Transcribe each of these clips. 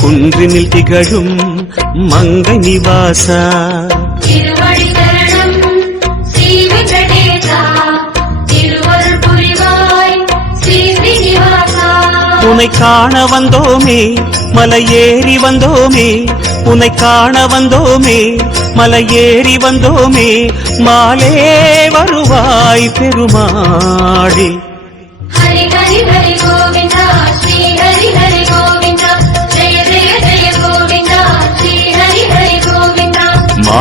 കുன்றினில் திகழும் மங்கை நிவாச. உன்னை காண வந்தோமே மலை ஏறி வந்தோமே. உன்னை காண வந்தோமே மலை ஏறி வந்தோமே. மாலே வருவாய் பெருமாளே. ஹரி ஹரி ஹரி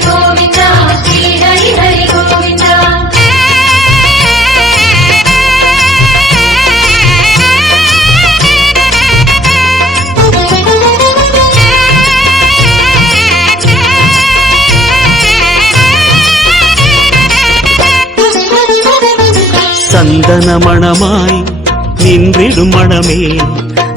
கோவிந்தா ஸ்ரீ ஹரி ஹரி கோவிந்தா சந்தன மணமாய் நின்றிடும் மணமே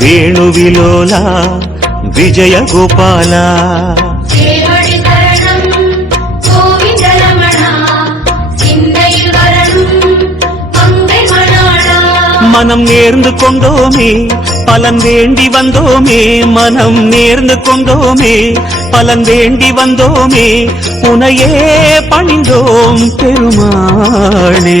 వేణువిలోల విజయ గోపాల மனம் நேர்ந்து கொண்டோமே பலன் வேண்டி வந்தோமே மனம் நேர்ந்து கொண்டோமே பலன் வேண்டி வந்தோமே உனையே பணிந்தோம் பெருமாளே.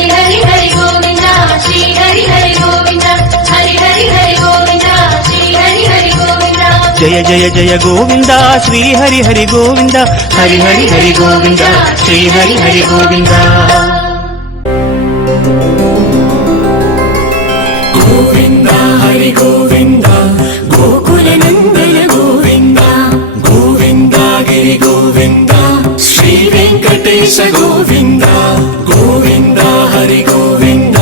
జయ జయ జయ గోవింద శ్రీ హరి హరి గోవింద హరి హరి హరి గోవింద శ్రీ హరి హరి గోవింద. గోవింద హరి గోవింద గోకుల నందన గోవింద గోవింద గిరి గోవింద శ్రీ వెంకటేశ గోవింద గోవింద హరి గోవింద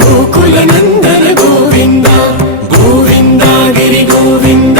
గోకుల నందన గోవింద గోవింద గిరి గోవింద.